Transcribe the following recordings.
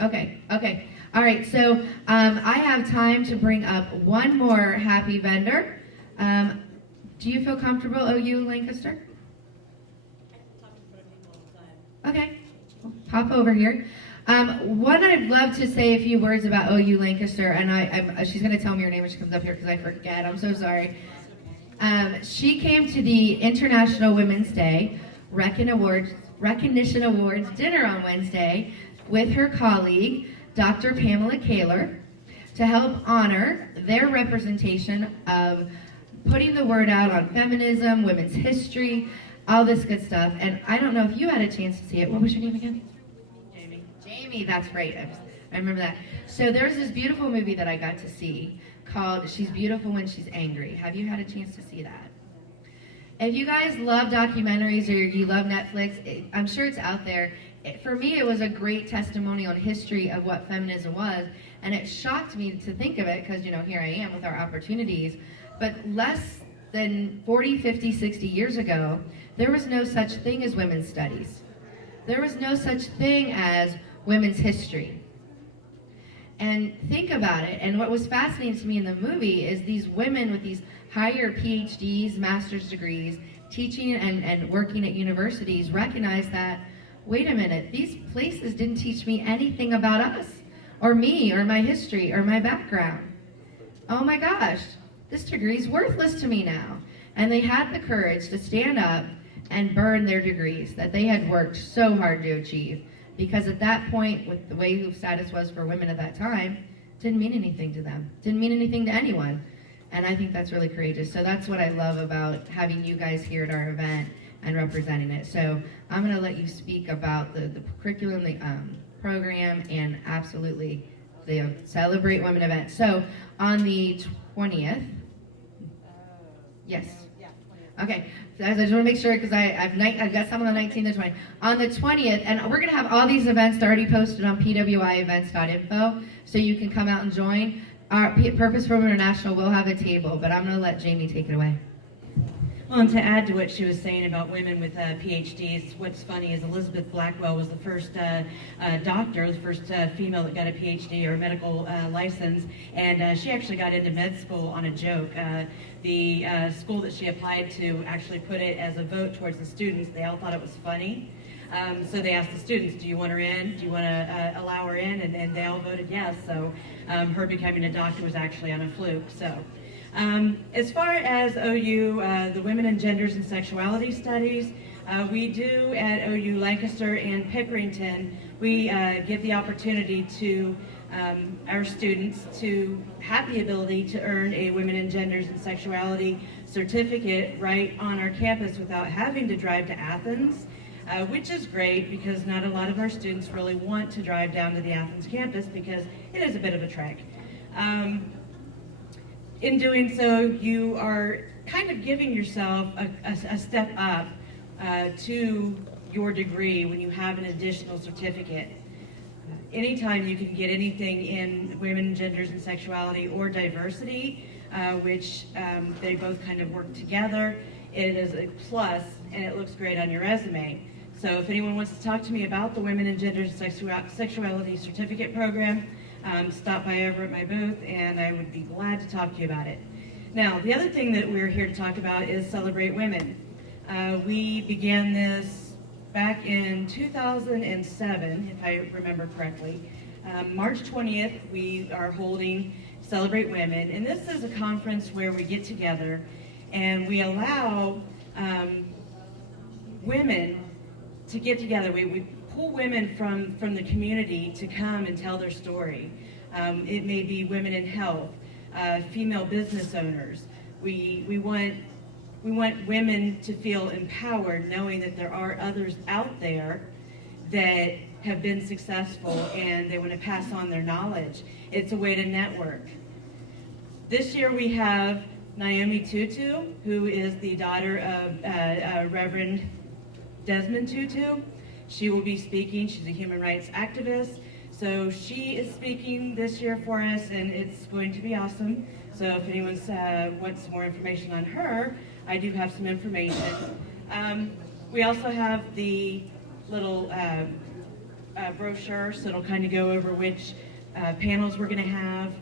Okay, okay. All right, so I have time to bring up one more happy vendor. Um, do you feel comfortable, OU Lancaster? Okay, pop over here. What I'd love to say a few words about OU Lancaster, and she's going to tell me her name when she comes up here because I forget. I'm so sorry. She came to the International Women's Day Recognition Awards dinner on Wednesday with her colleague, Dr. Pamela Kaler, to help honor their representation of putting the word out on feminism, women's history, all this good stuff. And I don't know if you had a chance to see it. What was your name again? Jamie. Jamie, that's right. I remember that. So there's this beautiful movie that I got to see called She's Beautiful When She's Angry. Have you had a chance to see that? If you guys love documentaries or you love Netflix, I'm sure it's out there. For me, it was a great testimony on history of what feminism was, and it shocked me to think of it because, here I am with our opportunities. But less than 40, 50, 60 years ago, there was no such thing as women's studies. There was no such thing as women's history. And think about it, and what was fascinating to me in the movie is these women with these higher PhDs, master's degrees, teaching and working at universities recognize that, wait a minute, these places didn't teach me anything about us, or me, or my history, or my background. Oh my gosh, this degree's worthless to me now. And they had the courage to stand up and burn their degrees that they had worked so hard to achieve. Because at that point, with the way who status was for women at that time, didn't mean anything to them. Didn't mean anything to anyone. And I think that's really courageous. So that's what I love about having you guys here at our event and representing it. So I'm going to let you speak about the curriculum, the program, and absolutely the Celebrate Women event. So on the 20th, yes. Okay, so I just want to make sure because I've got some on the 19th and 20th. On the 20th, and we're going to have all these events already posted on pwievents.info, so you can come out and join. Our Purpose for Women International will have a table, but I'm going to let Jamie take it away. Well, and to add to what she was saying about women with PhDs, what's funny is Elizabeth Blackwell was the first doctor, the first female that got a PhD or a medical license, and she actually got into med school on a joke. The school that she applied to actually put it as a vote towards the students. They all thought it was funny. So they asked the students, do you want her in? Do you want to allow her in? And they all voted yes. So her becoming a doctor was actually on a fluke. So as far as OU, the Women and Genders and Sexuality Studies, we do at OU Lancaster and Pickerington, we give the opportunity to our students to have the ability to earn a Women and Genders and Sexuality certificate right on our campus without having to drive to Athens. Which is great because not a lot of our students really want to drive down to the Athens campus because it is a bit of a trek. In doing so, you are kind of giving yourself a step up to your degree when you have an additional certificate. Anytime you can get anything in women, genders, and sexuality or diversity, which they both kind of work together, it is a plus and it looks great on your resume. So if anyone wants to talk to me about the Women and Genders and Sexuality Certificate Program, stop by over at my booth and I would be glad to talk to you about it. Now, the other thing that we're here to talk about is Celebrate Women. We began this back in 2007, if I remember correctly. March 20th, we are holding Celebrate Women, and this is a conference where we get together and we allow women to get together. We pull women from the community to come and tell their story. It may be women in health, female business owners. We want women to feel empowered knowing that there are others out there that have been successful and they want to pass on their knowledge. It's a way to network. This year we have Naomi Tutu, who is the daughter of Reverend Desmond Tutu. She will be speaking. She's a human rights activist. So she is speaking this year for us, and it's going to be awesome. So if anyone wants more information on her, I do have some information. We also have the little brochure, so it'll kind of go over which panels we're going to have.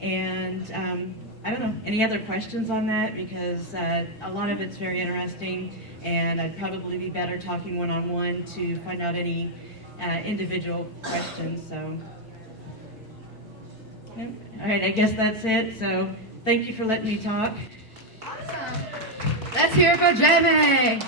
And I don't know, any other questions on that? Because a lot of it's very interesting, and I'd probably be better talking one-on-one to find out any individual questions. So, yeah. All right, I guess that's it. So thank you for letting me talk. Awesome. Let's hear it for Jamie.